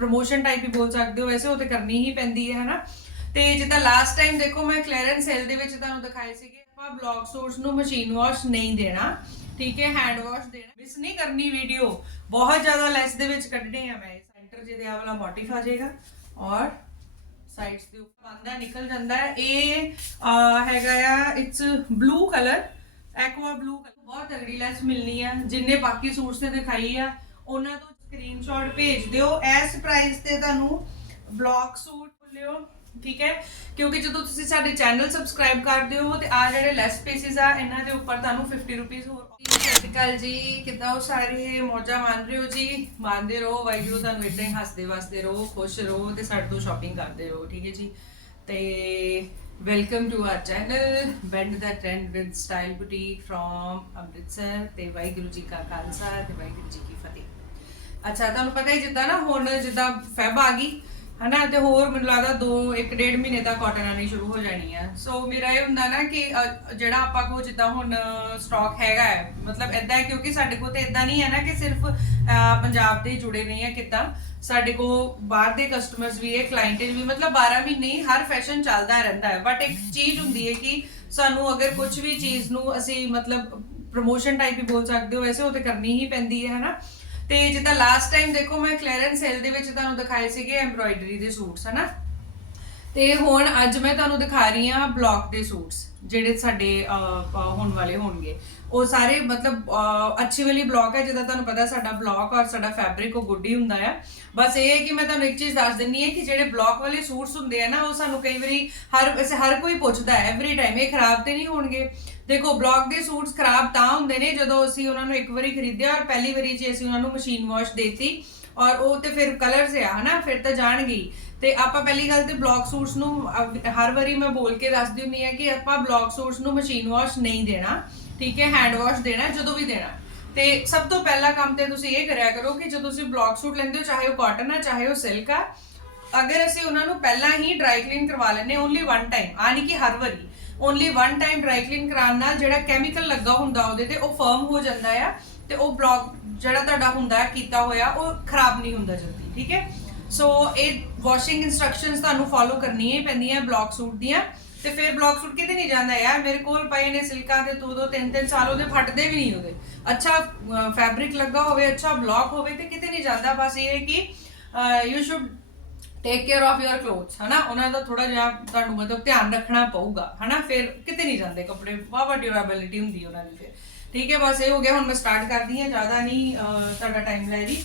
Promotion type ਹੀ ਬੋਲ ਸਕਦੇ ਹੋ, ਵੈਸੇ ਉਹ ਤੇ ਕਰਨੀ ਹੀ ਪੈਂਦੀ ਹੈ, ਹਨਾ? ਤੇ ਜਿੱਦਾਂ ਲਾਸਟ ਟਾਈਮ ਦੇਖੋ, ਮੈਂ ਕਲੀਅਰੈਂਸ ਸੇਲ ਦੇ ਵਿੱਚ ਤੁਹਾਨੂੰ ਦਿਖਾਏ ਸੀਗੇ, ਆਪਾਂ ਬਲੌਕ ਸੂਟਸ ਨੂੰ ਮਸ਼ੀਨ ਵਾਸ਼ ਨਹੀਂ ਦੇਣਾ, ਠੀਕ ਹੈ? ਹੈਂਡ ਵਾਸ਼ ਦੇਣਾ ਮਿਸ ਨਹੀਂ ਕਰਨੀ ਵੀਡੀਓ ਬਹੁਤ ਜ਼ਿਆਦਾ ਲੈਸ ਦੇ ਵਿੱਚ ਕੱਢਣੇ ਆ ਮੈਂ ਸੈਂਟਰ ਜਿਹਦੇ ਆ ਵਾਲਾ ਮੋਟਿਫ ਆ ਜਾਏਗਾ, ਔਰ ਸਾਈਡਸ ਦੇ ਉੱਪਰ ਆਂਦਾ, ਨਿਕਲ ਜਾਂਦਾ ਹੈ। ਇਹ ਹੈਗਾ ਆ it's blue colour aqua blue ਬਹੁਤ ਤਗੜੀ ਲੈਸ ਮਿਲਣੀ ਆ, ਜਿੰਨੇ ਬਾਕੀ ਸੂਟਸ ਤੇ ਦਿਖਾਈ ਆ, ਉਹਨਾਂ ਤੋਂ ਸਕਰੀਨਸ਼ਾਟ ਭੇਜ ਦਿਓ। ਇਸ ਪ੍ਰਾਈਸ ਤੇ ਤੁਹਾਨੂੰ ਬਲੌਕ ਸੂਟ ਲਿਓ ਠੀਕ ਹੈ? ਕਿਉਂਕਿ ਜਦੋਂ ਤੁਸੀਂ ਸਾਡੇ ਚੈਨਲ ਸਬਸਕ੍ਰਾਈਬ ਕਰਦੇ ਹੋ ਤੇ ਆ ਜਿਹੜੇ ਲੈਸ ਪੀਸਿਸ ਆ, ਇਹਨਾਂ ਦੇ ਉੱਪਰ ਤੁਹਾਨੂੰ 50 ਰੁਪਏ ਹੋਰ ਸਤਿ ਜੀ, ਕਿੱਦਾਂ ਹੋ ਸਾਰੇ ਮੌਜਾਂ ਮੰਨ ਰਹੇ ਹੋ ਜੀ? ਮੰਨਦੇ ਰਹੋ, ਵਾਹਿਗੁਰੂ ਤੁਹਾਨੂੰ ਇਦਾਂ ਹੀ ਹੱਸਦੇ ਵਸਦੇ ਰਹੋ, ਖੁਸ਼ ਰਹੋ ਤੇ ਸਾਡੇ ਤੋਂ ਸ਼ਾਪਿੰਗ ਕਰਦੇ ਰਹੋ, ਠੀਕ ਹੈ ਜੀ? ਤੇ welcome to our channel band the trend with style boutique from Amritsar ਤੇ ਵਾਹਿਗੁਰੂ ਜੀ ਕਾ ਖਾਲਸਾ ਤੇ ਵਾਹਿਗੁਰੂ ਜੀ ਕੀ ਫਤਿਹ। ਅੱਛਾ ਤੁਹਾਨੂੰ ਪਤਾ ਹੀ ਜਿੱਦਾਂ ਨਾ ਹੁਣ ਜਿੱਦਾਂ ਫੈਬ ਆ ਗਈ ਹਨਾ ਤੇ ਹੋਰ ਮੈਨੂੰ ਲੱਗਦਾ 2 1 ਡੇਢ ਮਹੀਨੇ ਤੱਕ ਕਾਟਨ ਆਣੀ ਸ਼ੁਰੂ ਹੋ ਜਾਣੀ ਆ। ਸੋ ਮੇਰਾ ਇਹ ਹੁੰਦਾ ਨਾ ਕਿ ਅ, ਜਿਹੜਾ ਆਪਾਂ ਕੋ ਜਿੱਦਾਂ ਹੁਣ ਸਟਾਕ ਹੈਗਾ ਹੈ ਮਤਲਬ ਇਦਾਂ ਹੈ ਕਿਉਂਕਿ ਸਾਡੇ ਕੋਲ ਤੇ ਇਦਾਂ ਨਹੀਂ ਹੈ ਨਾ ਕਿ ਸਿਰਫ ਅ, ਪੰਜਾਬ ਦੇ ਹੀ ਜੁੜੇ ਨਹੀਂ ਆ ਕਿੱਦਾਂ। ਸਾਡੇ ਕੋ ਬਾਹਰ ਦੇ ਕਸਟਮਰਸ ਵੀ ਹੈ ਕਲਾਇੰਟੇਜ ਵੀ ਮਤਲਬ 12 ਮਹੀਨੇ ਹੀ ਹਰ ਫੈਸ਼ਨ ਚੱਲਦਾ ਰਹਿੰਦਾ ਹੈ। ਬਟ ਇੱਕ ਚੀਜ਼ ਹੁੰਦੀ ਹੈ ਕਿ ਸਾਨੂੰ ਅਗਰ ਕੁਝ ਵੀ ਚੀਜ਼ ਨੂੰ ਅਸੀਂ ਮਤਲਬ ਪ੍ਰੋਮੋਸ਼ਨ ਟਾਈਪ ਹੀ ਬੋਲ ਸਕਦੇ ਹੋ ਵੈਸੇ ਉਹ ਤੇ ਕਰਨੀ ਹੀ ਪੈਂਦੀ ਹੈ ਹਨਾ। ਤੇ ਜਿੱਦਾਂ ਲਾਸਟ ਟਾਈਮ ਦੇਖੋ ਮੈਂ ਕਲੀਅਰੈਂਸ ਸੇਲ ਦੇ ਵਿੱਚ ਤੁਹਾਨੂੰ ਦਿਖਾਏ ਸੀਗੇ ਐਮਬ੍ਰੋਇਡਰੀ ਦੇ ਸੂਟਸ, ਹਨਾ? ਤੇ ਹੁਣ ਅੱਜ ਮੈਂ ਤੁਹਾਨੂੰ ਦਿਖਾ ਰਹੀ ਹਾਂ ਬਲੌਕ ਦੇ ਸੂਟਸ। ਜਿਹੜੇ ਸਾਡੇ ਹੋਣ ਵਾਲੇ ਹੋਣਗੇ। ਉਹ ਸਾਰੇ ਮਤਲਬ ਅੱਛੀ ਵਾਲੀ ਬਲੌਕ ਹੈ, ਜਿੱਦਾਂ ਤੁਹਾਨੂੰ ਪਤਾ ਸਾਡਾ ਬਲੌਕ ਔਰ ਸਾਡਾ ਫੈਬਰਿਕ ਉਹ ਗੁੱਡੀ ਹੁੰਦਾ ਆ। ਬਸ ਇਹ ਹੈ ਕਿ ਮੈਂ ਤੁਹਾਨੂੰ ਇੱਕ ਚੀਜ਼ ਦੱਸ ਦਿੰਨੀ ਹੈ ਕਿ ਜਿਹੜੇ ਬਲੌਕ ਵਾਲੇ ਸੂਟਸ ਹੁੰਦੇ ਆ ਨਾ, ਉਹ ਸਾਨੂੰ ਕਈ ਵਾਰੀ ਹਰ, ਵੈਸੇ ਹਰ ਕੋਈ ਪੁੱਛਦਾ ਹੈ ਐਵਰੀ ਟਾਈਮ ਇਹ ਖਰਾਬ ਤੇ ਨਹੀਂ ਹੋਣਗੇ। ਦੇਖੋ ਬਲੌਕ ਦੇ ਸੂਟਸ ਖਰਾਬ ਤਾਂ ਹੁੰਦੇ ਨੇ ਜਦੋਂ ਅਸੀਂ ਉਹਨਾਂ ਨੂੰ ਇੱਕ ਵਾਰੀ ਖਰੀਦਿਆ ਔਰ ਪਹਿਲੀ ਵਾਰੀ ਜੇ ਅਸੀਂ ਉਹਨਾਂ ਨੂੰ ਮਸ਼ੀਨ ਵਾਸ਼ ਦੇਤੀ ਔਰ ਉਹ ਤੇ ਫਿਰ ਕਲਰਸ ਆ, ਹਨਾ, ਫਿਰ ਤਾਂ ਜਾਣਗੇ ਤੇ ਆਪਾਂ ਪਹਿਲੀ ਗੱਲ ਤੇ ਬਲੌਕ ਸੂਟਸ ਨੂੰ ਅਹ, ਹਰ ਵਾਰੀ ਮੈਂ ਬੋਲ ਕੇ ਦੱਸਦੀ ਹੁੰਨੀ ਆ ਕਿ ਆਪਾਂ ਬਲੌਕ ਸੂਟਸ ਨੂੰ ਮਸ਼ੀਨ ਵਾਸ਼ ਨਹੀਂ ਦੇਣਾ ਠੀਕ ਹੈ? ਹੈਂਡ ਵਾਸ਼ ਦੇਣਾ ਜਦੋਂ ਵੀ ਦੇਣਾ। ਤੇ ਸਭ ਤੋਂ ਪਹਿਲਾ ਕੰਮ ਤੇ ਤੁਸੀਂ ਇਹ ਕਰਿਆ ਕਰੋ ਕਿ ਜਦੋਂ ਤੁਸੀਂ ਬਲੌਕ ਸੂਟ ਲੈਂਦੇ ਹੋ ਚਾਹੇ ਉਹ ਕਾਟਨ ਆ ਚਾਹੇ ਉਹ ਸਿਲਕ ਆ ਅਗਰ ਅਸੀਂ ਉਹਨਾਂ ਨੂੰ ਪਹਿਲਾਂ ਹੀ ਡਰਾਈ ਕਲੀਨ ਕਰਵਾ ਲੈਨੇ ਓਨਲੀ ਵਨ ਟਾਈਮ ਆ ਨਹੀਂ ਕਿ ਹਰ ਵਾਰੀ only one time dry clean ਕਰਾਉਣ ਨਾਲ ਜਿਹੜਾ ਕੈਮੀਕਲ ਲੱਗਾ ਹੁੰਦਾ ਉਹਦੇ ਤੇ ਉਹ ਫਰਮ ਹੋ ਜਾਂਦਾ ਆ ਤੇ ਉਹ ਬਲੌਕ ਜਿਹੜਾ ਤੁਹਾਡਾ ਹੁੰਦਾ ਕੀਤਾ ਹੋਇਆ ਉਹ ਖਰਾਬ ਨਹੀਂ ਹੁੰਦਾ ਜਲਦੀ ਠੀਕ ਹੈ? ਸੋ ਇਹ ਵਾਸ਼ਿੰਗ ਇਨਸਟਰਕਸ਼ਨਸ ਤੁਹਾਨੂੰ ਫੋਲੋ ਕਰਨੀਆਂ ਹੀ ਪੈਂਦੀਆਂ ਬਲੌਕ ਸੂਟ ਦੀਆਂ। ਤੇ ਫਿਰ ਬਲੌਕ ਸੂਟ ਕਿਤੇ ਨਹੀਂ ਜਾਂਦਾ ਯਾਰ। ਮੇਰੇ ਕੋਲ ਪਏ ਨੇ ਸਿਲਕਾਂ ਦੇ ਦੋ ਦੋ, ਤਿੰਨ ਤਿੰਨ ਸਾਲ ਉਹਦੇ ਫਟਦੇ ਵੀ ਨਹੀਂ ਉਹਦੇ। ਅੱਛਾ ਫੈਬਰਿਕ ਲੱਗਾ ਹੋਵੇ, ਅੱਛਾ ਬਲੌਕ ਹੋਵੇ ਤੇ ਕਿਤੇ ਨਹੀਂ ਜਾਂਦਾ। ਬਸ ਇਹ ਹੈ ਕਿ you should take care of your clothes ਹਨਾ? ਉਹਨਾਂ ਦਾ ਥੋੜਾ ਜਿਹਾ ਤੁਹਾਨੂੰ ਮਤਲਬ ਧਿਆਨ ਰੱਖਣਾ ਪਊਗਾ, ਹਨਾ? ਫਿਰ ਕਿਤੇ ਨਹੀਂ ਜਾਂਦੇ ਕੱਪੜੇ। ਵਾਵਾ ਡਿਊਰੇਬਿਲਿਟੀ ਹੁੰਦੀ ਉਹਨਾਂ ਦੀ ਫਿਰ। ਠੀਕ ਹੈ, ਬਸ ਇਹ ਹੋ ਗਿਆ। ਹੁਣ ਮੈਂ ਸਟਾਰਟ ਕਰਦੀ ਹਾਂ। ਜ਼ਿਆਦਾ ਨਹੀਂ ਤੁਹਾਡਾ ਟਾਈਮ ਲੈ ਰਹੀ।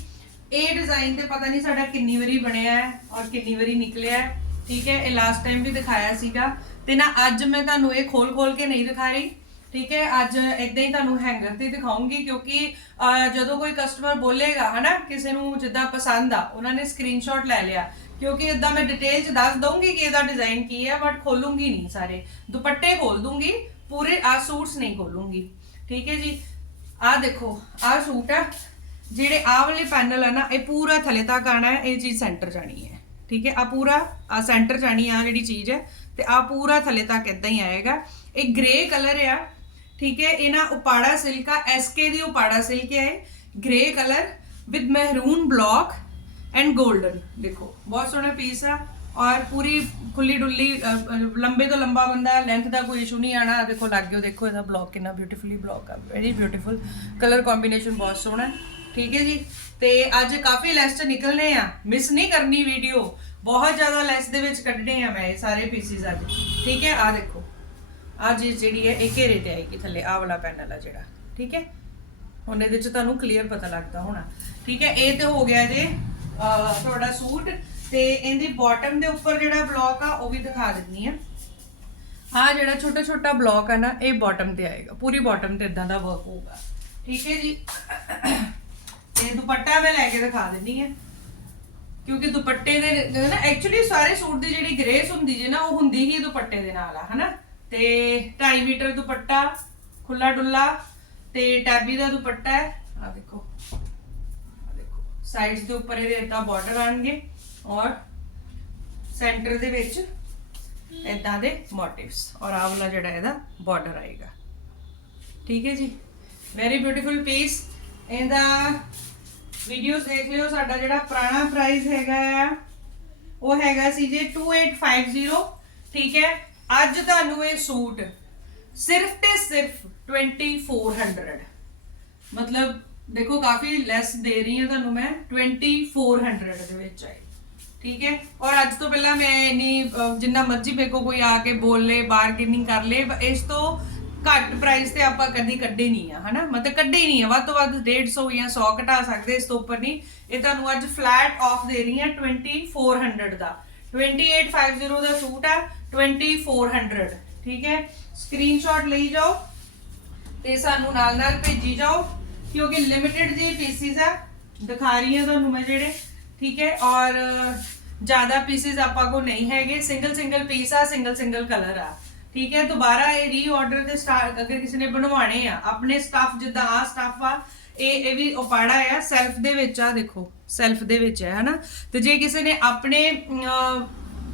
ਇਹ ਡਿਜ਼ਾਈਨ ਤੇ ਪਤਾ ਨਹੀਂ ਸਾਡਾ ਕਿੰਨੀ ਵਾਰੀ ਬਣਿਆ ਹੈ ਔਰ ਕਿੰਨੀ ਵਾਰੀ ਨਿਕਲਿਆ ਹੈ, ਠੀਕ ਹੈ? ਇਹ ਲਾਸਟ ਟਾਈਮ ਵੀ ਦਿਖਾਇਆ ਸੀਗਾ। ਤੇ ਨਾ ਅੱਜ ਮੈਂ ਤੁਹਾਨੂੰ ਇਹ ਖੋਲ ਖੋਲ ਕੇ ਨਹੀਂ ਦਿਖਾ ਰਹੀ, ਠੀਕ ਹੈ? ਅੱਜ ਇਦਾਂ ਹੀ ਤੁਹਾਨੂੰ ਹੈਂਗਰ ਤੇ ਦਿਖਾਉਂਗੀ ਕਿਉਂਕਿ ਜਦੋਂ ਕੋਈ ਕਸਟਮਰ ਬੋਲੇਗਾ, ਹਨਾ, ਕਿਸੇ ਨੂੰ ਜਿੱਦਾਂ ਪਸੰਦ ਆ, ਉਹਨਾਂ ਨੇ ਸਕਰੀਨਸ਼ਾਟ ਲੈ ਲਿਆ। ਕਿਉਂਕਿ ਇਦਾਂ ਮੈਂ ਡਿਟੇਲ ਚ ਦੱਸ ਦਊਂਗੀ ਕਿ ਇਹਦਾ ਡਿਜ਼ਾਈਨ ਕੀ ਹੈ ਬਟ ਖੋਲੂੰਗੀ ਨਹੀਂ ਸਾਰੇ। ਦੁਪੱਟੇ ਖੋਲ ਦੂੰਗੀ, ਪੂਰੇ ਆ ਸੂਟਸ ਨਹੀਂ ਖੋਲੂੰਗੀ। ਠੀਕ ਹੈ ਜੀ? ਆ ਦੇਖੋ ਆ ਸੂਟ ਆ। ਜਿਹੜੇ ਆਹ ਵਾਲੇ ਪੈਨਲ ਆ ਨਾ, ਇਹ ਪੂਰਾ ਥੱਲੇ ਤੱਕ ਆਣਾ ਹੈ, ਇਹ ਚੀਜ਼ ਸੈਂਟਰ ਜਾਣੀ ਹੈ। ਠੀਕ ਹੈ? ਆ ਪੂਰਾ ਆ ਸੈਂਟਰ ਜਾਣੀ ਆ ਜਿਹੜੀ ਚੀਜ਼ ਹੈ ਤੇ ਆ ਪੂਰਾ ਥੱਲੇ ਤੱਕ ਇਦਾਂ ਹੀ ਆਏਗਾ। ਇਹ ਗ੍ਰੇ ਕਲਰ ਆ, ਠੀਕ ਹੈ? ਇਹ ਨਾ ਉਪਾੜਾ ਸਿਲਕ ਆ ਐਸਕੇ ਦੀ ਉਪਾੜਾ ਸਿਲਕ ਹੈ grey colour with maroon block and golden ਦੇਖੋ, ਬਹੁਤ ਸੋਹਣਾ ਪੀਸ ਆ ਔਰ ਪੂਰੀ ਖੁੱਲੀ ਡੁੱਲੀ ਲੰਬੇ ਤੋਂ ਲੰਬਾ ਬੰਦਾ ਲੈਂਥ ਦਾ ਕੋਈ ਇਸ਼ੂ ਨਹੀਂ ਆਣਾ। ਦੇਖੋ, ਲੱਗ ਗਿਓ ਦੇਖੋ ਇਹਦਾ ਬਲੌਕ ਕਿੰਨਾ ਬਿਊਟੀਫੁਲੀ ਬਲੌਕ ਆ। ਵੈਰੀ ਬਿਊਟੀਫੁਲ ਕਲਰ ਕੰਬੀਨੇਸ਼ਨ ਬਹੁਤ ਸੋਹਣਾ। ਠੀਕ ਹੈ ਜੀ? ਤੇ ਅੱਜ ਕਾਫੀ ਲੈਸ ਚ ਨਿਕਲਨੇ ਆ। ਮਿਸ ਨਹੀਂ ਕਰਨੀ ਵੀਡੀਓ ਬਹੁਤ ਜ਼ਿਆਦਾ ਲੈਸ ਦੇ ਵਿੱਚ ਕੱਢਣੇ ਆ ਮੈਂ ਇਹ ਸਾਰੇ ਪੀਸਿਸ ਅੱਜ। ਠੀਕ ਹੈ? ਆ ਦੇਖੋ। ਅੱਜ ਜਿਹੜੀ ਹੈ, ਇਹ ਘੇਰੇ ਤੇ ਆਏਗੀ ਥੱਲੇ। ਆ ਵਾਲਾ ਪੈਨਲ ਆ ਜਿਹੜਾ। ਠੀਕ ਹੈ? ਹੁਣ ਇਹਦੇ ਚ ਤੁਹਾਨੂੰ ਕਲੀਅਰ ਪਤਾ ਲੱਗਦਾ ਹੋਣਾ। ਠੀਕ ਹੈ? ਇਹ ਤੇ ਹੋ ਗਿਆ ਜੇ ਤੁਹਾਡਾ ਸੂਟ। ਤੇ ਇਹਦੀ ਬਾਟਮ ਦੇ ਉੱਪਰ ਜਿਹੜਾ ਬਲੌਕ ਆ, ਉਹ ਵੀ ਦਿਖਾ ਦਿੰਨੀ ਆ। ਆ ਜਿਹੜਾ ਛੋਟਾ ਛੋਟਾ ਬਲੌਕ ਆ ਨਾ, ਇਹ ਬਾਟਮ ਤੇ ਆਏਗਾ। ਪੂਰੀ ਬਾਟਮ ਤੇ ਇਦਾਂ ਦਾ ਵਰਕ ਹੋਊਗਾ। ਠੀਕ ਹੈ ਜੀ? ਇਹ ਦੁਪੱਟਾ ਮੈਂ ਲੈ ਕੇ ਦਿਖਾ ਦਿੰਨੀ ਆ। ਕਿਉਂਕਿ ਦੁਪੱਟੇ ਦੇ ਨਾ ਐਕਚੁਅਲੀ ਸਾਰੇ ਸੂਟ ਦੀ ਜਿਹੜੀ ਗ੍ਰੇਸ ਹੁੰਦੀ ਜੇ ਨਾ, ਉਹ ਹੁੰਦੀ ਹੀ ਦੁਪੱਟੇ ਦੇ ਨਾਲ ਆ, ਹਨਾ? ਤੇ 2.5 ਮੀਟਰ ਦੁਪੱਟਾ ਖੁੱਲਾ ਡੁੱਲਾ, ਤੇ ਟੈਬੀ ਦਾ ਦੁਪੱਟਾ ਹੈ। ਆ ਦੇਖੋ ਆ ਦੇਖੋ। ਸਾਈਡਸ ਦੇ ਉੱਪਰ ਇਹਦੇ ਇਦਾਂ ਬਾਰਡਰ ਆਣਗੇ ਔਰ ਸੈਂਟਰ ਦੇ ਵਿੱਚ ਇਦਾਂ ਦੇ ਮੋਟਿਵਸ ਔਰ ਆਹ ਵਾਲਾ ਜਿਹੜਾ ਇਹਦਾ ਬਾਰਡਰ ਆਏਗਾ। ਠੀਕ ਹੈ ਜੀ? ਵੈਰੀ ਬਿਊਟੀਫੁਲ ਪੀਸ ਇਹਦਾ ਵੀਡੀਓਜ਼ ਦੇਖ ਲਿਓ, ਸਾਡਾ ਜਿਹੜਾ ਪੁਰਾਣਾ ਪ੍ਰਾਈਸ ਹੈਗਾ ਆ, ਉਹ ਹੈਗਾ ਸੀ ਜੀ 2850 ਠੀਕ ਹੈ? ਅੱਜ ਤੁਹਾਨੂੰ ਇਹ ਸੂਟ ਸਿਰਫ ਤੇ ਸਿਰਫ 2400 ਮਤਲਬ ਦੇਖੋ, ਕਾਫੀ ਲੈਸ ਦੇ ਰਹੀ ਹਾਂ ਤੁਹਾਨੂੰ ਮੈਂ 2400 ਦੇ ਵਿੱਚ ਆਈ। ਠੀਕ ਹੈ? ਔਰ ਅੱਜ ਤੋਂ ਪਹਿਲਾਂ ਮੈਂ ਇਨੀ ਜਿੰਨਾ ਮਰਜ਼ੀ ਮੇਰੇ ਕੋ ਕੋਈ ਆ ਕੇ ਬੋਲ ਲੇ ਬਾਰਗੇਨਿੰਗ ਕਰ ਲੇ, ਇਸ ਤੋਂ ਘੱਟ ਪ੍ਰਾਈਸ ਤੇ ਆਪਾਂ ਕਦੀ ਕੱਢੇ ਨਹੀਂ ਆ, ਹਨਾ? ਮਤਲਬ ਕੱਢੇ ਹੀ ਨਹੀਂ ਆ, ਵੱਧ ਤੋਂ ਵੱਧ 150 ਜਾਂ 100 ਘਟਾ ਸਕਦੇ ਇਸ ਤੋਂ ਉੱਪਰ ਨਹੀਂ। ਇਹ ਤੁਹਾਨੂੰ ਅੱਜ ਫਲੈਟ ਆਫ ਦੇ ਰਹੀ ਹਾਂ 2400 ਦਾ। 2850 ਦਾ ਸੂਟ ਆ 2400 ਠੀਕ ਹੈ? ਸਕਰੀਨਸ਼ਾਟ ਲਈ ਜਾਓ ਤੇ ਸਾਨੂੰ ਨਾਲ ਨਾਲ ਭੇਜੀ ਜਾਓ, ਕਿਉਂਕਿ ਲਿਮਿਟਿਡ ਜੀ ਪੀਸਿਸ ਆ, ਦਿਖਾ ਰਹੀ ਹਾਂ ਤੁਹਾਨੂੰ ਮੈਂ ਜਿਹੜੇ, ਠੀਕ ਹੈ? ਔਰ ਜ਼ਿਆਦਾ ਪੀਸਿਸ ਆਪਾਂ ਕੋ ਨਹੀਂ ਹੈਗੇ ਸਿੰਗਲ ਸਿੰਗਲ ਪੀਸ ਆ ਸਿੰਗਲ ਸਿੰਗਲ ਕਲਰ ਆ। ਠੀਕ ਹੈ, ਦੁਬਾਰਾ ਇਹ ਰੀਆਰਡਰ ਦੇ ਸਟਾਰ ਅਗਰ ਕਿਸੇ ਨੇ ਬਣਵਾਣੇ ਆ, ਆਪਣੇ ਸਟਾਫ ਜਿੱਦਾਂ ਆ ਸਟਾਫ ਆ, ਇਹ ਇਹ ਵੀ ਉਪਾੜਾ ਆ ਸੈਲਫ ਦੇ ਵਿੱਚ ਆ, ਦੇਖੋ ਸੈਲਫ ਦੇ ਵਿੱਚ ਹੈ ਹਨਾ? ਤੇ ਜੇ ਕਿਸੇ ਨੇ ਆਪਣੇ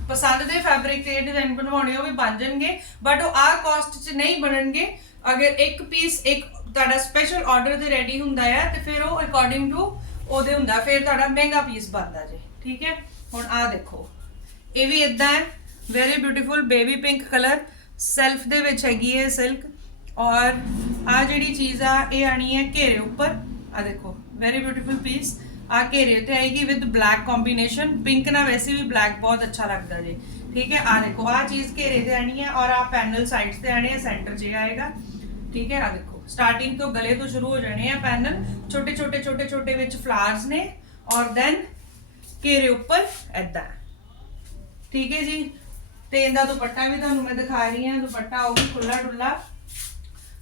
ਪਸੰਦ ਦੇ ਫੈਬਰਿਕ ਤੇ ਡਿਜ਼ਾਈਨ ਬਣਵਾਉਣੇ ਉਹ ਵੀ ਬਣ ਜਾਣਗੇ ਬਟ ਉਹ ਆ ਕਾਸਟ 'ਚ ਨਹੀਂ ਬਣਨਗੇ। ਅਗਰ ਇੱਕ ਪੀਸ ਇੱਕ ਤੁਹਾਡਾ ਸਪੈਸ਼ਲ ਆਰਡਰ ਤੇ ਰੈਡੀ ਹੁੰਦਾ ਆ, ਤੇ ਫਿਰ ਉਹ ਅਕੋਰਡਿੰਗ ਟੂ ਉਹਦੇ ਹੁੰਦਾ, ਫਿਰ ਤੁਹਾਡਾ ਮਹਿੰਗਾ ਪੀਸ ਬਣਦਾ ਜੇ, ਠੀਕ ਹੈ? ਹੁਣ ਆ ਦੇਖੋ, ਇਹ ਵੀ ਇਦਾਂ ਹੈ very beautiful baby pink colour self ਦੇ ਵਿੱਚ ਹੈਗੀ ਹੈ ਸਿਲਕ। ਔਰ ਆ ਜਿਹੜੀ ਚੀਜ਼ ਆ, ਇਹ ਆਣੀ ਹੈ ਘੇਰੇ ਉੱਪਰ। ਆ ਦੇਖੋ ਵੈਰੀ ਬਿਊਟੀਫੁਲ ਪੀਸ ਆ ਘੇਰੇ ਤੇ ਆਏਗੀ ਵਿਦ ਬਲੈਕ ਕੰਬੀਨੇਸ਼ਨ ਪਿੰਕ ਨਾਲ ਵੈਸੇ ਵੀ ਬਲੈਕ ਬਹੁਤ ਅੱਛਾ ਲੱਗਦਾ ਜੀ। ਠੀਕ ਹੈ, ਆ ਦੇਖੋ, ਆ ਚੀਜ਼ ਘੇਰੇ ਤੇ ਆਣੀ ਹੈ ਔਰ ਆ ਪੈਨਲ ਸਾਈਡਸ ਤੇ ਆਣੇ ਆ ਸੈਂਟਰ 'ਚ ਆਏਗਾ। ਠੀਕ ਹੈ, ਆ ਦੇਖੋ ਸਟਾਰਟਿੰਗ ਤੋਂ ਗਲੇ ਤੋਂ ਸ਼ੁਰੂ ਹੋ ਜਾਣੇ ਆ ਪੈਨਲ ਛੋਟੇ ਛੋਟੇ ਛੋਟੇ ਛੋਟੇ ਵਿੱਚ ਫਲਾਵਰਸ ਨੇ। ਔਰ ਦੈਨ ਘੇਰੇ ਉੱਪਰ ਐਦਾਂ ਠੀਕ ਹੈ ਜੀ? ਤੇ ਇਹਦਾ ਦੁਪੱਟਾ ਵੀ ਤੁਹਾਨੂੰ ਮੈਂ ਦਿਖਾ ਰਹੀ ਹਾਂ, ਦੁਪੱਟਾ ਉਹ ਵੀ ਖੁੱਲਾ ਡੁੱਲਾ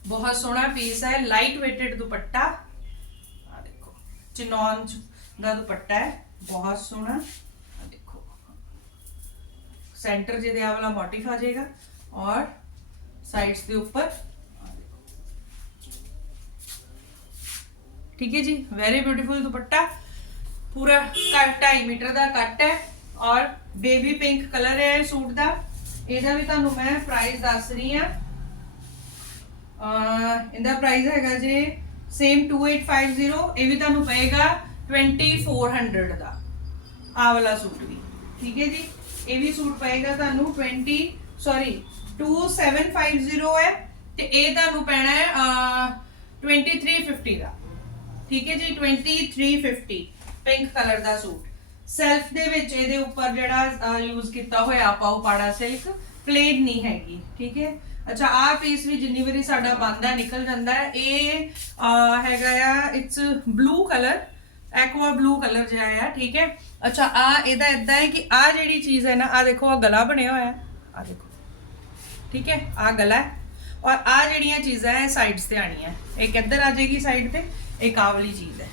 ਬਹੁਤ ਸੋਹਣਾ ਪੀਸ ਹੈ ਲਾਈਟ weighted ਦੁਪੱਟਾ। ਆ ਦੇਖੋ ਚਿਨੌਨ ਚ ਦਾ ਦੁਪੱਟਾ ਹੈ, ਬਹੁਤ ਸੋਹਣਾ। ਆ ਦੇਖੋ ਸੈਂਟਰ ਜਿਹਦੇ ਆ ਵਾਲਾ ਮੋਟਿਫ ਆ ਜਾਏਗਾ ਔਰ ਸਾਈਡਸ ਦੇ ਉੱਪਰ ਆ ਦੇਖੋ। ਠੀਕ ਹੈ ਜੀ ਵੈਰੀ ਬਿਊਟੀਫੁਲ ਦੁਪੱਟਾ। ਪੂਰਾ ਕੱਟ 2.5 ਮੀਟਰ ਦਾ ਕੱਟ ਹੈ। ਔਰ ਬੇਬੀ ਪਿੰਕ ਕਲਰ ਹੈ ਇਹ ਸੂਟ ਦਾ। ਇਹਦਾ ਵੀ ਤੁਹਾਨੂੰ ਮੈਂ ਪ੍ਰਾਈਸ ਦੱਸ ਰਹੀ ਹਾਂ। ਇਹਦਾ ਪ੍ਰਾਈਸ ਹੈਗਾ ਜੀ ਸੇਮ 2850 ਇਹ ਵੀ ਤੁਹਾਨੂੰ ਪਏਗਾ 2400 ਦਾ। ਆ ਵਾਲਾ ਸੂਟ ਵੀ। ਠੀਕ ਹੈ ਜੀ? ਇਹ ਵੀ ਸੂਟ ਪਏਗਾ ਤੁਹਾਨੂੰ 20 ਸੌਰੀ 2750 ਹੈ ਤੇ ਇਹ ਤੁਹਾਨੂੰ ਪੈਣਾ ਹੈ ਅਹ, 2350 ਦਾ। ਠੀਕ ਹੈ ਜੀ? 2350 ਪਿੰਕ ਕਲਰ ਦਾ ਸੂਟ। ਸੈਲਫ ਦੇ ਵਿੱਚ ਇਹਦੇ ਉੱਪਰ ਜਿਹੜਾ ਯੂਜ਼ ਕੀਤਾ ਹੋਇਆ ਆਪਾਂ ਉਹ ਪਾੜਾ ਸਿਲਕ ਪਲੇਨ ਨਹੀਂ ਹੈਗੀ, ਠੀਕ ਹੈ? ਅੱਛਾ, ਆਹ ਪੀਸ ਵੀ ਜਿੰਨੀ ਵਾਰੀ ਸਾਡਾ ਬੰਦਾ ਨਿਕਲ ਜਾਂਦਾ ਹੈ, ਇਹ ਹੈਗਾ ਆ it's blue colour aqua blue colour ਜਿਹਾ ਆ, ਠੀਕ ਹੈ? ਅੱਛਾ ਆ ਇਹਦਾ ਇਦਾਂ ਹੈ ਕਿ ਆ ਜਿਹੜੀ ਚੀਜ਼ ਹੈ ਨਾ ਆ ਦੇਖੋ ਆ ਗਲਾ ਬਣਿਆ ਹੋਇਆ ਹੈ ਆ ਦੇਖੋ, ਠੀਕ ਹੈ? ਆ ਗਲਾ ਹੈ, ਔਰ ਆ ਜਿਹੜੀਆਂ ਚੀਜ਼ਾਂ ਹੈ ਸਾਈਡਸ ਤੇ ਆਣੀਆਂ ਇੱਕ ਇੱਧਰ ਆ ਜਾਏਗੀ ਸਾਈਡ ਤੇ, ਇੱਕ ਆਹ ਵਾਲੀ ਚੀਜ਼ ਹੈ,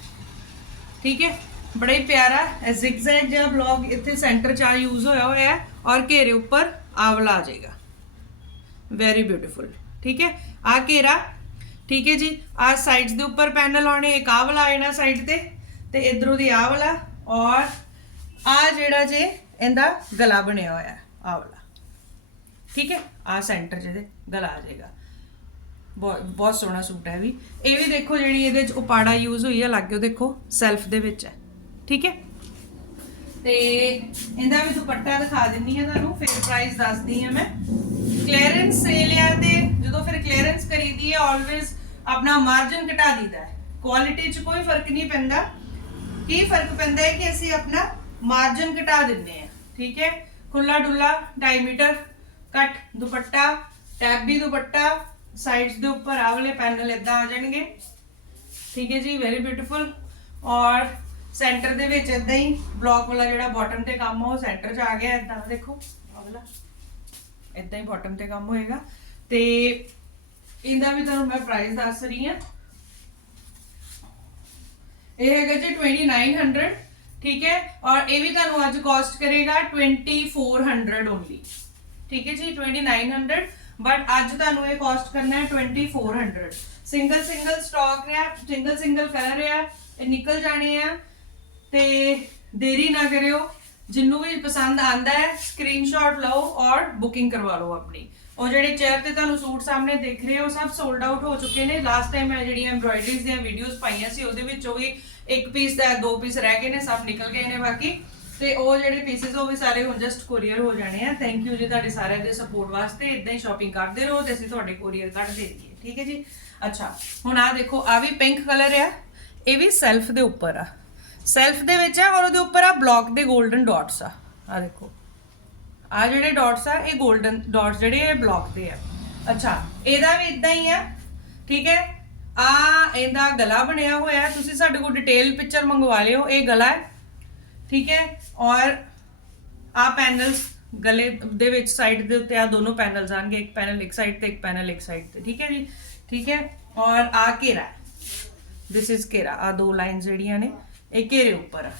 ਠੀਕ ਹੈ? ਬੜਾ ਹੀ ਪਿਆਰਾ ਜ਼ਿਗਜ਼ੈਗ ਜਿਹਾ ਬਲੌਗ ਇੱਥੇ ਸੈਂਟਰ 'ਚ ਆ ਯੂਜ਼ ਹੋਇਆ ਹੋਇਆ ਹੈ ਔਰ ਘੇਰੇ ਉੱਪਰ ਆਵਲਾ ਆ ਜਾਏਗਾ। ਵੈਰੀ ਬਿਊਟੀਫੁਲ ਠੀਕ ਹੈ? ਆ ਘੇਰਾ, ਠੀਕ ਹੈ ਜੀ? ਆ ਸਾਈਡਸ ਦੇ ਉੱਪਰ ਪੈਨਲ ਆਉਣੇ, ਇੱਕ ਆਹ ਵਾਲਾ ਆਣਾ ਸਾਈਡ ਤੇ ਤੇ ਇਧਰੋਂ ਦੀ ਆਹ ਵਾਲਾ ਔਰ ਆ ਜਿਹੜਾ ਜੇ ਇਹਦਾ ਗਲਾ ਬਣਿਆ ਹੋਇਆ ਹੈ ਵਾਲਾ ਠੀਕ ਹੈ? ਆ ਸੈਂਟਰ ਜਿਹਦੇ ਗਲਾ ਆ ਜਾਏਗਾ। ਬਹੁਤ ਬਹੁਤ ਸੋਹਣਾ ਸੂਟ ਹੈ ਵੀ। ਇਹ ਵੀ ਦੇਖੋ ਜਿਹੜੀ ਇਹਦੇ ਚ ਉਪਾੜਾ ਯੂਜ਼ ਹੋਈ ਹੈ ਲੱਗੇ ਦੇਖੋ ਸੈਲਫ ਦੇ ਵਿੱਚ ਹੈ। ਠੀਕ ਹੈ? ਤੇ ਇਹਦਾ ਵੀ ਦੁਪੱਟਾ ਦਿਖਾ ਦਿੰਨੀ ਆ ਤੁਹਾਨੂੰ, ਫਿਰ ਪ੍ਰਾਈਸ ਦੱਸਦੀ ਆ ਮੈਂ। ਕਲੀਅਰੈਂਸ ਸੇਲ ਆ ਤੇ, ਜਦੋਂ ਫਿਰ ਕਲੀਅਰੈਂਸ ਕਰੀਦੀ ਹੈ ਆਲਵੇਜ਼ ਆਪਣਾ ਮਾਰਜਨ ਘਟਾ ਦਈਦਾ ਹੈ। ਕੁਆਲਿਟੀ 'ਚ ਕੋਈ ਫ਼ਰਕ ਨਹੀਂ ਪੈਂਦਾ। ਕੀ ਫ਼ਰਕ ਪੈਂਦਾ ਹੈ ਕਿ ਅਸੀਂ ਆਪਣਾ ਮਾਰਜਨ ਘਟਾ ਦਿੰਦੇ ਆ ਠੀਕ ਹੈ? ਖੁੱਲਾ ਡੁੱਲਾ 2.5 ਕੱਟ, ਦੁਪੱਟਾ ਟੈਬੀ ਦੁਪੱਟਾ ਸਾਈਡਸ ਦੇ ਉੱਪਰ ਆਹ ਵਾਲੇ ਪੈਨਲ ਇਦਾਂ ਆ ਜਾਣਗੇ। ਠੀਕ ਹੈ ਜੀ ਵੈਰੀ ਬਿਊਟੀਫੁਲ ਔਰ ਸੈਂਟਰ ਦੇ ਵਿੱਚ ਇਦਾਂ ਹੀ ਬਲੌਕ ਵਾਲਾ ਜਿਹੜਾ ਬਾਟਮ ਤੇ ਕੰਮ ਆ, ਉਹ ਸੈਂਟਰ 'ਚ ਆ ਗਿਆ ਇਦਾਂ ਦੇਖੋ ਆਹ ਇਦਾਂ ਹੀ ਬਾਟਮ ਤੇ ਕੰਮ ਹੋਏਗਾ। ਤੇ ਇਹਦਾ ਵੀ ਤੁਹਾਨੂੰ ਮੈਂ ਪ੍ਰਾਈਸ ਦੱਸ ਰਹੀ ਹਾਂ। ਇਹ ਹੈਗਾ ਜੀ 2900 ਠੀਕ ਹੈ? ਔਰ ਇਹ ਵੀ ਤੁਹਾਨੂੰ ਅੱਜ ਕਾਸਟ ਕਰੇਗਾ 2400 ਓਨਲੀ ਠੀਕ ਹੈ ਜੀ 2900 ਬਟ ਅੱਜ ਤੁਹਾਨੂੰ ਇਹ ਕਾਸਟ ਕਰਨਾ ਹੈ 2400 ਸਿੰਗਲ ਸਿੰਗਲ ਸਟਾਕ ਰਿਹਾ ਸਿੰਗਲ ਸਿੰਗਲ ਕਲਰ ਰਿਹਾ, ਇਹ ਨਿਕਲ ਜਾਣੇ ਆ। ਤੇ ਦੇਰੀ ਨਾ ਕਰਿਓ। ਜਿੰਨੂੰ ਵੀ ਪਸੰਦ ਆਂਦਾ ਹੈ ਸਕਰੀਨਸ਼ਾਟ ਲਓ ਔਰ ਬੁਕਿੰਗ ਕਰਵਾ ਲਓ ਆਪਣੀ। ਉਹ ਜਿਹੜੇ ਚੇਅਰ ਤੇ ਤੁਹਾਨੂੰ ਸੂਟ ਸਾਹਮਣੇ ਦਿਖ ਰਹੇ ਹੋ ਸਭ ਸੋਲਡ ਆਊਟ ਹੋ ਚੁੱਕੇ ਨੇ। ਲਾਸਟ ਟਾਈਮ ਮੈਂ ਜਿਹੜੀਆਂ ਐਮਬ੍ਰੋਇਡਰੀਜ਼ ਦੀਆਂ ਵੀਡੀਓਜ਼ ਪਾਈਆਂ ਸੀ, ਉਹਦੇ ਵਿੱਚ ਉਹ ਵੀ ਇੱਕ ਪੀਸ ਦਾ, ਦੋ ਪੀਸ ਰਹਿ ਗਏ ਨੇ, ਸਭ ਨਿਕਲ ਗਏ ਨੇ ਬਾਕੀ। ਤੇ ਉਹ ਜਿਹੜੇ ਪੀਸਿਸ ਉਹ ਵੀ ਸਾਰੇ ਹੁਣ ਜਸਟ ਕੋਰੀਅਰ ਹੋ ਜਾਣੇ ਆ। ਥੈਂਕ ਯੂ ਜੀ ਤੁਹਾਡੇ ਸਾਰਿਆਂ ਦੇ ਸਪੋਰਟ ਵਾਸਤੇ। ਇਦਾਂ ਹੀ ਸ਼ਾਪਿੰਗ ਕਰਦੇ ਰਹੋ ਤੇ ਅਸੀਂ ਤੁਹਾਡੇ ਕੋਰੀਅਰ ਕੱਢ ਦੇ ਦਈਏ। ਠੀਕ ਹੈ ਜੀ? ਅੱਛਾ, ਹੁਣ ਆ ਦੇਖੋ ਆ ਵੀ ਪਿੰਕ ਕਲਰ ਆ, ਇਹ ਵੀ ਸੈਲਫ ਦੇ ਉੱਪਰ ਆ। ਸੈਲਫ ਦੇ ਵਿੱਚ ਆ ਔਰ ਉਹਦੇ ਉੱਪਰ ਆ ਬਲੌਕ ਦੇ 골ਡਨ ਡਾਟਸ ਆ। ਆ ਦੇਖੋ। ਆ ਜਿਹੜੇ ਡਾਟਸ ਆ, ਇਹ 골ਡਨ ਡਾਟਸ ਜਿਹੜੇ ਇਹ ਬਲੌਕ ਦੇ ਆ। ਅੱਛਾ, ਇਹਦਾ ਵੀ ਇਦਾਂ ਹੀ ਆ, ਠੀਕ ਹੈ? ਆ ਇਹਦਾ ਗਲਾ ਬਣਿਆ ਹੋਇਆ ਤੁਸੀਂ ਸਾਡੇ ਕੋਲ ਡਿਟੇਲ ਪਿਕਚਰ ਮੰਗਵਾ ਲਿਓ, ਇਹ ਗਲਾ ਹੈ, ਠੀਕ ਹੈ? ਔਰ ਆ ਪੈਨਲਸ ਗਲੇ ਦੇ ਵਿੱਚ ਸਾਈਡ ਦੇ ਉੱਤੇ ਆ, ਦੋਨੋਂ ਪੈਨਲਸ ਆਣਗੇ, ਇੱਕ ਪੈਨਲ ਇੱਕ ਸਾਈਡ ਤੇ, ਇੱਕ ਪੈਨਲ ਇੱਕ ਸਾਈਡ ਤੇ, ਠੀਕ ਹੈ ਜੀ? ਠੀਕ ਹੈ? ਔਰ ਆ ਘੇਰਾ ਦਿਸ ਇਜ਼ ਘੇਰਾ। ਆ ਦੋ ਲਾਈਨ ਜਿਹੜੀਆਂ ਨੇ ਇਹ ਘੇਰੇ ਉੱਪਰ। ਆ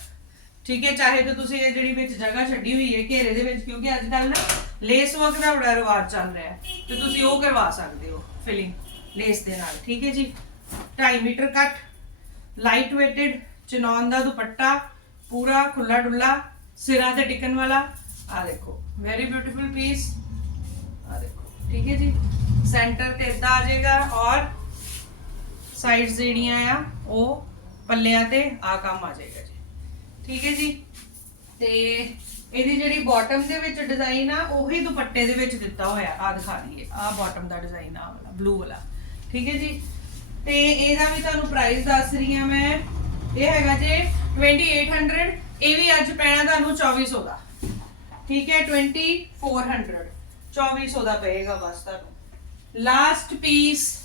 ਠੀਕ ਹੈ, ਚਾਹੇ ਤਾਂ ਤੁਸੀਂ ਇਹ ਜਿਹੜੀ ਵਿੱਚ ਜਗ੍ਹਾ ਛੱਡੀ ਹੋਈ ਹੈ ਘੇਰੇ ਦੇ ਵਿੱਚ, ਕਿਉਂਕਿ ਅੱਜ ਕੱਲ ਨਾ ਲੇਸ ਵਰਕ ਦਾ ਬੜਾ ਰਿਵਾਜ ਚੱਲ ਰਿਹਾ ਹੈ, ਤੇ ਤੁਸੀਂ ਉਹ ਕਰਵਾ ਸਕਦੇ ਹੋ ਫਿਲਿੰਗ ਲੇਸ ਦੇ ਨਾਲ, ਠੀਕ ਹੈ ਜੀ? 2.5 ਮੀਟਰ ਕੱਟ ਲਾਈਟ ਵੇਟਡ ਚਨੌਨ ਦਾ ਦੁਪੱਟਾ, ਪੂਰਾ ਖੁੱਲਾ ਡੁੱਲਾ, ਸਿਰਾਂ ਤੇ ਟਿਕਣ ਵਾਲਾ ਆ ਦੇਖੋ ਵੈਰੀ ਬਿਊਟੀਫੁਲ ਪੀਸ ਆ ਦੇਖੋ, ਠੀਕ ਹੈ ਜੀ? ਸੈਂਟਰ ਤੇ ਇਦਾਂ ਆ ਜਾਏਗਾ ਔਰ ਸਾਈਡਸ ਜਿਹੜੀਆਂ ਆ, ਉਹ ਪੱਲਿਆਂ ਤੇ ਆ ਕੰਮ ਆ ਜਾਏਗਾ ਜੀ। ਠੀਕ ਹੈ ਜੀ? ਤੇ ਇਹਦੀ ਜਿਹੜੀ ਬਾਟਮ ਦੇ ਵਿੱਚ ਡਿਜ਼ਾਈਨ ਆ, ਉਹੀ ਦੁਪੱਟੇ ਦੇ ਵਿੱਚ ਦਿੱਤਾ ਹੋਇਆ। ਆ ਦਿਖਾ ਦਈਏ। ਆ ਬਾਟਮ ਦਾ ਡਿਜ਼ਾਈਨ ਆ ਵਾਲਾ ਬਲੂ ਵਾਲਾ। ਠੀਕ ਹੈ ਜੀ? ਤੇ ਇਹਦਾ ਵੀ ਤੁਹਾਨੂੰ ਪ੍ਰਾਈਸ ਦੱਸ ਰਹੀ ਆ ਮੈਂ। ਇਹ ਹੈਗਾ ਜੇ 2800 ਇਹ ਵੀ ਅੱਜ ਪੈਣਾ ਤੁਹਾਨੂੰ 2400 ਦਾ। ਠੀਕ ਹੈ? 2400 2400 ਦਾ ਪਏਗਾ ਬਸ ਤੁਹਾਨੂੰ। ਲਾਸਟ ਪੀਸ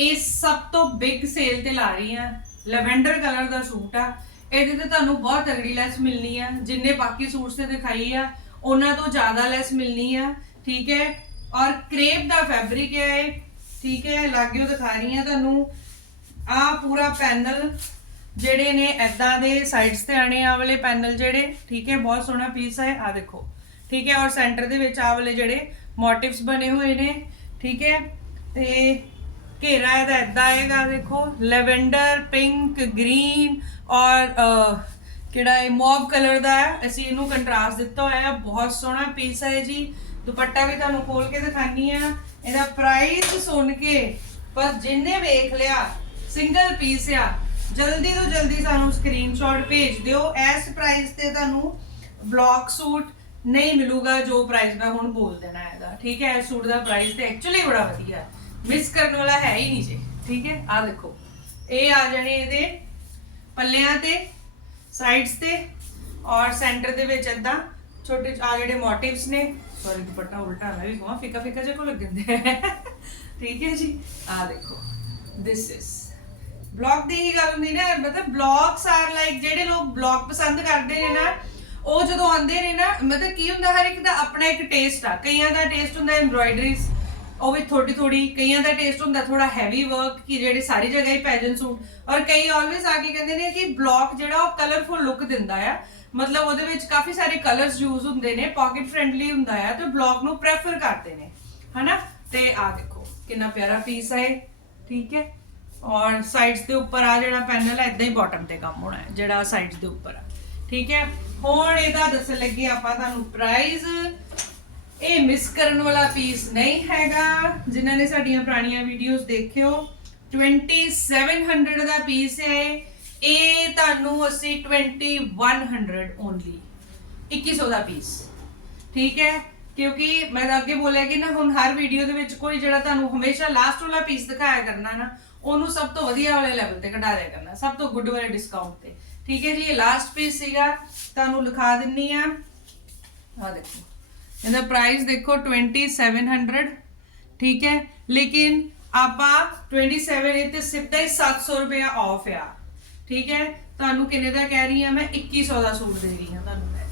ਇਹ ਸਭ ਤੋਂ ਬਿਗ ਸੇਲ ਤੇ ਲਾ ਰਹੀ ਆ ਲੈਵੈਂਡਰ ਕਲਰ ਦਾ ਸੂਟ ਆ। ਇਹਦੇ ਤੇ ਤੁਹਾਨੂੰ ਬਹੁਤ ਤਗੜੀ ਲੈਸ ਮਿਲਣੀ ਆ। ਜਿੰਨੇ ਬਾਕੀ ਸੂਟਸ ਤੇ ਦਿਖਾਈ ਆ, ਉਹਨਾਂ ਤੋਂ ਜ਼ਿਆਦਾ ਲੈਸ ਮਿਲਣੀ ਆ, ਠੀਕ ਹੈ? ਔਰ ਕ੍ਰੇਪ ਦਾ ਫੈਬਰਿਕ ਹੈ ਇਹ, ਠੀਕ ਹੈ? ਲਾਗਿਓ ਦਿਖਾ ਰਹੀ ਆ ਤੁਹਾਨੂੰ। ਆ ਪੂਰਾ ਪੈਨਲ, ਜਿਹੜੇ ਨੇ ਐਦਾਂ ਦੇ ਸਾਈਡਸ ਤੇ ਆਣੇ ਆ ਵਾਲੇ ਪੈਨਲ ਜਿਹੜੇ, ਠੀਕ ਹੈ? ਬਹੁਤ ਸੋਹਣਾ ਪੀਸ ਹੈ ਆ ਦੇਖੋ, ਠੀਕ ਹੈ? ਔਰ ਸੈਂਟਰ ਦੇ ਵਿੱਚ ਆ ਵਾਲੇ ਜਿਹੜੇ ਮੋਟਿਵਸ ਬਣੇ ਹੋਏ ਨੇ, ਠੀਕ ਹੈ? ਤੇ ਘੇਰਾ ਇਹਦਾ ਏਦਾਂ ਆਏਗਾ ਦੇਖੋ ਲੈਵੈਂਡਰ, ਪਿੰਕ, ਗ੍ਰੀਨ ਔਰ ਕਿਹੜਾ ਇਹ ਮੌਵ ਕਲਰ ਦਾ ਹੈ। ਅਸੀਂ ਇਹਨੂੰ ਕੰਟਰਾਸਟ ਦਿੱਤਾ ਹੋਇਆ ਹੈ। ਬਹੁਤ ਸੋਹਣਾ ਪੀਸ ਹੈ ਜੀ। ਦੁਪੱਟਾ ਵੀ ਤੁਹਾਨੂੰ ਖੋਲ ਕੇ ਦਿਖਾਨੀ ਆ ਇਹਦਾ ਪ੍ਰਾਈਸ ਸੁਣ ਕੇ ਪਰ ਜਿੰਨੇ ਵੇਖ ਲਿਆ ਸਿੰਗਲ ਪੀਸ ਆ, ਜਲਦੀ ਤੋਂ ਜਲਦੀ ਸਾਨੂੰ ਸਕਰੀਨਸ਼ਾਟ ਭੇਜ ਦਿਓ। ਇਸ ਪ੍ਰਾਈਸ ਤੇ ਤੁਹਾਨੂੰ ਬਲੌਕ ਸੂਟ ਨਹੀਂ ਮਿਲੂਗਾ ਜੋ ਪ੍ਰਾਈਸ ਮੈਂ ਹੁਣ ਬੋਲ ਦੇਣਾ ਹੈ ਇਹਦਾ ਠੀਕ ਹੈ, ਇਸ ਸੂਟ ਦਾ ਪ੍ਰਾਈਸ ਤੇ ਐਕਚੁਅਲੀ ਬੜਾ ਵਧੀਆ। ਮਿਸ ਕਰਨ ਵਾਲਾ ਹੈ ਹੀ ਨਹੀਂ ਜੇ, ਠੀਕ ਹੈ? ਆ ਦੇਖੋ। ਇਹ ਆ ਜਾਣੇ ਇਹਦੇ ਪੱਲਿਆਂ ਤੇ ਸਾਈਡਸ ਤੇ ਔਰ ਸੈਂਟਰ ਦੇ ਵਿੱਚ ਏਦਾਂ ਛੋਟੇ ਆ ਜਿਹੜੇ ਮੋਟਿਵਸ ਨੇ ਸੌਰੀ ਦੁਪੱਟਾ ਉਲਟਾ ਹੈ ਵੀ ਬਹੁਤ ਫਿੱਕਾ ਫਿੱਕਾ ਜਿਹਾ ਕੋ ਲੱਗਦੇ ਠੀਕ ਹੈ ਜੀ? ਆ ਦੇਖੋ। ਦਿਸ ਇਜ਼ ਬਲੌਗ ਦੀ ਹੀ ਗੱਲ ਹੁੰਦੀ ਨਾ, ਮਤਲਬ ਬਲੌਗਸ ਆਰ ਲਾਈਕ ਜਿਹੜੇ ਲੋਕ ਬਲੌਗ ਪਸੰਦ ਕਰਦੇ ਨੇ ਨਾ, ਉਹ ਜਦੋਂ ਆਉਂਦੇ ਨੇ ਨਾ, ਮਤਲਬ ਕੀ ਹੁੰਦਾ ਹਰ ਇੱਕ ਦਾ ਆਪਣਾ ਇੱਕ ਟੇਸਟ ਆ। ਕਈਆਂ ਦਾ ਟੇਸਟ ਹੁੰਦਾ ਐਮਬ੍ਰਾਇਡਰੀਜ਼ ਉਹ ਵੀ ਥੋੜੀ ਥੋੜੀ ਕਈਆਂ ਦਾ ਟੇਸਟ ਹੁੰਦਾ ਥੋੜਾ ਹੈਵੀ ਵਰਕ ਕਿ ਜਿਹੜੇ ਸਾਰੀ ਜਗ੍ਹਾ ਹੀ ਪੈਜਨ ਸੂਟ। ਔਰ ਕਈ ਆਲਵੇਸ ਆ ਕੇ ਕਹਿੰਦੇ ਨੇ ਕਿ ਬਲੌਕ ਜਿਹੜਾ ਉਹ ਕਲਰਫੁਲ ਲੁੱਕ ਦਿੰਦਾ ਆ। ਮਤਲਬ ਉਹਦੇ ਵਿੱਚ ਕਾਫੀ ਸਾਰੇ ਕਲਰਸ ਯੂਜ਼ ਹੁੰਦੇ ਨੇ ਪਾਕਟ ਫ੍ਰੈਂਡਲੀ ਹੁੰਦਾ ਆ ਤੇ ਬਲੌਕ ਨੂੰ ਪ੍ਰੈਫਰ ਕਰਦੇ ਨੇ। ਹਨਾ? ਤੇ ਆ ਦੇਖੋ ਕਿੰਨਾ ਪਿਆਰਾ ਪੀਸ ਹੈ ਇਹ, ਠੀਕ ਹੈ? ਔਰ ਸਾਈਡਸ ਦੇ ਉੱਪਰ ਆ ਜਿਹੜਾ ਪੈਨਲ ਹੈ ਇਦਾਂ ਹੀ ਬਾਟਮ ਤੇ ਕੰਮ ਹੋਣਾ ਹੈ ਜਿਹੜਾ ਸਾਈਡਸ ਦੇ ਉੱਪਰ ਆ। ਠੀਕ ਹੈ? ਹੁਣ ਇਹਦਾ ਦੱਸਣ ਲੱਗੇ ਆਪਾਂ ਤੁਹਾਨੂੰ ਪ੍ਰਾਈਸ ਇਹ ਮਿਸ ਕਰਨ ਵਾਲਾ ਪੀਸ ਨਹੀਂ ਹੈਗਾ, ਜਿਨ੍ਹਾਂ ਨੇ ਸਾਡੀਆਂ ਪੁਰਾਣੀਆਂ ਵੀਡੀਓਜ਼ ਦੇਖਿਓ। 2700 ਦਾ ਪੀਸ ਹੈ। ਇਹ ਤੁਹਾਨੂੰ ਅਸੀਂ 2100 ਓਨਲੀ 2100 ਦਾ ਪੀਸ ਠੀਕ ਹੈ? ਕਿਉਂਕਿ ਮੈਂ ਤਾਂ ਅੱਗੇ ਬੋਲਿਆ ਕਿ ਨਾ, ਹੁਣ ਹਰ ਵੀਡੀਓ ਦੇ ਵਿੱਚ ਕੋਈ ਜਿਹੜਾ ਤੁਹਾਨੂੰ ਹਮੇਸ਼ਾ ਲਾਸਟ ਵਾਲਾ ਪੀਸ ਦਿਖਾਇਆ ਕਰਨਾ ਨਾ, ਉਹਨੂੰ ਸਭ ਤੋਂ ਵਧੀਆ ਵਾਲੇ ਲੈਵਲ ਤੇ ਕਢਾ ਦਿਆ ਕਰਨਾ, ਸਭ ਤੋਂ ਗੁੱਡ ਵਾਲੇ ਡਿਸਕਾਊਂਟ ਤੇ। ਠੀਕ ਹੈ ਜੀ, ਇਹ ਲਾਸਟ ਪੀਸ ਸੀਗਾ, ਤੁਹਾਨੂੰ ਲਿਖਾ ਦਿੰਨੀ ਆ। ਆ ਦੇਖੋ। ਇਹਦਾ ਪ੍ਰਾਈਸ ਦੇਖੋ 2700 ਠੀਕ ਹੈ? ਲੇਕਿਨ ਆਪਾਂ 27 ਇਹ ਤੇ ਸਿੱਧਾ ਹੀ 700 ਰੁਪਏ ਆਫ ਆ। ਠੀਕ ਹੈ? ਤੁਹਾਨੂੰ ਕਿੰਨੇ ਦਾ ਕਹਿ ਰਹੀ ਆ ਮੈਂ? 2100 ਦਾ ਸੂਟ ਦੇ ਰਹੀ ਹਾਂ ਤੁਹਾਨੂੰ ਮੈਂ।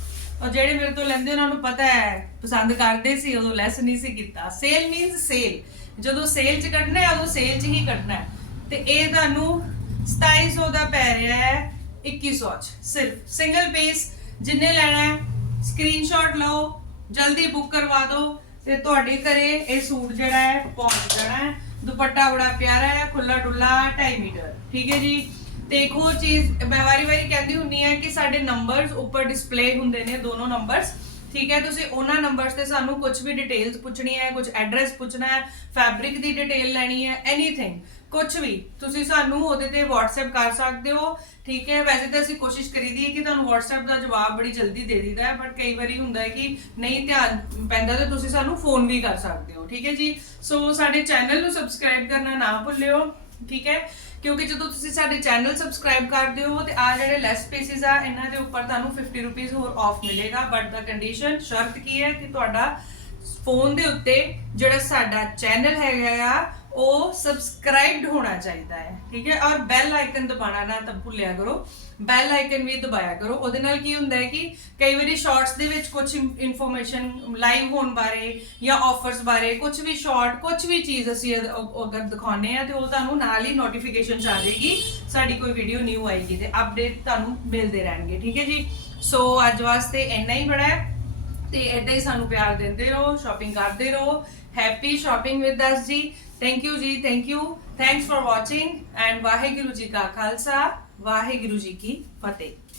ਔਰ ਜਿਹੜੇ ਮੇਰੇ ਤੋਂ ਲੈਂਦੇ, ਉਹਨਾਂ ਨੂੰ ਪਤਾ ਹੈ, ਪਸੰਦ ਕਰਦੇ ਸੀ, ਉਦੋਂ ਲੈਸ ਨਹੀਂ ਸੀ ਕੀਤਾ। ਸੇਲ ਮੀਨਸ ਸੇਲ ਜਦੋਂ ਸੇਲ 'ਚ ਕੱਢਣਾ ਹੈ, ਉਦੋਂ ਸੇਲ 'ਚ ਹੀ ਕੱਢਣਾ ਹੈ। ਤੇ ਇਹ ਤੁਹਾਨੂੰ 2700 ਦਾ ਪੈ ਰਿਹਾ ਹੈ 2100 ਚ। ਸਿਰਫ ਸਿੰਗਲ ਪੀਸ ਜਿੰਨੇ ਲੈਣਾ ਹੈ ਸਕਰੀਨਸ਼ਾਟ ਲਓ ਜਲਦੀ ਬੁੱਕ ਕਰਵਾ ਦਿਓ ਤੇ ਤੁਹਾਡੇ ਘਰੇ ਇਹ ਸੂਟ ਜਿਹੜਾ ਹੈ ਪਹੁੰਚ ਜਾਣਾ ਹੈ। ਦੁਪੱਟਾ ਬੜਾ ਪਿਆਰਾ ਹੈ ਖੁੱਲਾ ਡੁੱਲਾ 2.5 ਮੀਟਰ, ਠੀਕ ਹੈ ਜੀ? ਤੇ ਇੱਕ ਹੋਰ ਚੀਜ਼, ਮੈਂ ਵਾਰੀ ਵਾਰੀ ਕਹਿੰਦੀ ਹੁੰਨੀ ਆ ਕਿ ਸਾਡੇ ਨੰਬਰਸ ਉੱਪਰ ਡਿਸਪਲੇ ਹੁੰਦੇ ਨੇ, ਦੋਨੋਂ ਨੰਬਰਸ ਠੀਕ ਹੈ, ਤੁਸੀਂ ਉਹਨਾਂ ਨੰਬਰਸ ਤੇ ਸਾਨੂੰ ਕੁਝ ਵੀ ਡਿਟੇਲਸ ਪੁੱਛਣੀ ਹੈ ਕੁਝ ਐਡਰੈਸ ਪੁੱਛਣਾ ਹੈ ਫੈਬਰਿਕ ਦੀ ਡਿਟੇਲ ਲੈਣੀ ਹੈ ਐਨੀਥਿੰਗ ਕੁਝ ਵੀ, ਤੁਸੀਂ ਸਾਨੂੰ ਉਹਦੇ ਤੇ WhatsApp ਕਰ ਸਕਦੇ ਹੋ, ਠੀਕ ਹੈ, ਵੈਸੇ ਤਾਂ ਅਸੀਂ ਕੋਸ਼ਿਸ਼ ਕਰੀਦੀ ਹੈ ਕਿ ਤੁਹਾਨੂੰ WhatsApp ਦਾ ਜਵਾਬ ਬੜੀ ਜਲਦੀ ਦੇ ਦਿੰਦਾ ਹੈ ਬਟ ਕਈ ਵਾਰੀ ਹੁੰਦਾ ਹੈ ਕਿ ਨਹੀਂ ਧਿਆਨ ਪੈਂਦਾ ਤਾਂ ਤੁਸੀਂ ਸਾਨੂੰ ਫੋਨ ਵੀ ਕਰ ਸਕਦੇ ਹੋ, ਠੀਕ ਹੈ ਜੀ, ਸੋ ਸਾਡੇ ਚੈਨਲ ਨੂੰ ਸਬਸਕ੍ਰਾਈਬ ਕਰਨਾ ਨਾ ਭੁੱਲਿਓ, ਠੀਕ ਹੈ ਕਿਉਂਕਿ ਜਦੋਂ ਤੁਸੀਂ ਸਾਡੇ ਚੈਨਲ ਸਬਸਕ੍ਰਾਈਬ ਕਰਦੇ ਹੋ, ਤੇ ਆ ਜਿਹੜੇ ਲੈਸ ਪੀਸਿਸ ਆ, ਇਹਨਾਂ ਦੇ ਉੱਪਰ ਤੁਹਾਨੂੰ 50 ਰੁਪਏ ਹੋਰ ਆਫ ਮਿਲੇਗਾ। ਬਟ ਦਾ ਕੰਡੀਸ਼ਨ ਸ਼ਰਤ ਕੀ ਹੈ ਕਿ ਤੁਹਾਡਾ ਫੋਨ ਦੇ ਉੱਤੇ ਜਿਹੜਾ ਸਾਡਾ ਚੈਨਲ ਹੈਗਾ ਆ, ਉਹ ਸਬਸਕ੍ਰਾਈਬਡ ਹੋਣਾ ਚਾਹੀਦਾ ਹੈ। ਠੀਕ ਹੈ? ਔਰ ਬੈਲ ਆਈਕਨ ਦਬਾਉਣਾ ਨਾ ਤਾਂ ਭੁੱਲਿਆ ਕਰੋ। ਬੈਲ ਆਈਕਨ ਵੀ ਦਬਾਇਆ ਕਰੋ। ਉਹਦੇ ਨਾਲ ਕੀ ਹੁੰਦਾ ਹੈ ਕਿ ਕਈ ਵਾਰੀ ਸ਼ਾਰਟਸ ਦੇ ਵਿੱਚ ਕੁਝ ਇਨਫੋਰਮੇਸ਼ਨ ਲਾਈਵ ਹੋਣ ਬਾਰੇ ਜਾਂ ਆਫਰਸ ਬਾਰੇ ਕੁਝ ਵੀ ਸ਼ਾਰਟ ਕੁਝ ਵੀ ਚੀਜ਼ ਅਸੀਂ ਅਗਰ ਦਿਖਾਉਂਦੇ ਆ ਤੇ ਉਹ ਤੁਹਾਨੂੰ ਨਾਲ ਹੀ ਨੋਟੀਫਿਕੇਸ਼ਨ ਆ ਜਾਏਗੀ, ਸਾਡੀ ਕੋਈ ਵੀਡੀਓ ਨਿਊ ਆਏਗੀ ਤੇ ਅਪਡੇਟ ਤੁਹਾਨੂੰ ਮਿਲਦੇ ਰਹਿਣਗੇ, ਠੀਕ ਹੈ ਜੀ? ਸੋ ਅੱਜ ਵਾਸਤੇ ਇੰਨਾ ਹੀ ਬੜਾ ਹੈ ਤੇ ਏਦਾਂ ਹੀ ਸਾਨੂੰ ਪਿਆਰ ਦਿੰਦੇ ਰਹੋ ਸ਼ਾਪਿੰਗ ਕਰਦੇ ਰਹੋ ਹੈਪੀ ਸ਼ਾਪਿੰਗ ਵਿਦ ਅਸ ਜੀ। ਥੈਂਕ ਯੂ ਜੀ thank you thanks for watching and Waheguru ji ਕਾ ਖਾਲਸਾ। ਵਾਹਿਗੁਰੂ ਜੀ ਕੀ ਫਤਿਹ।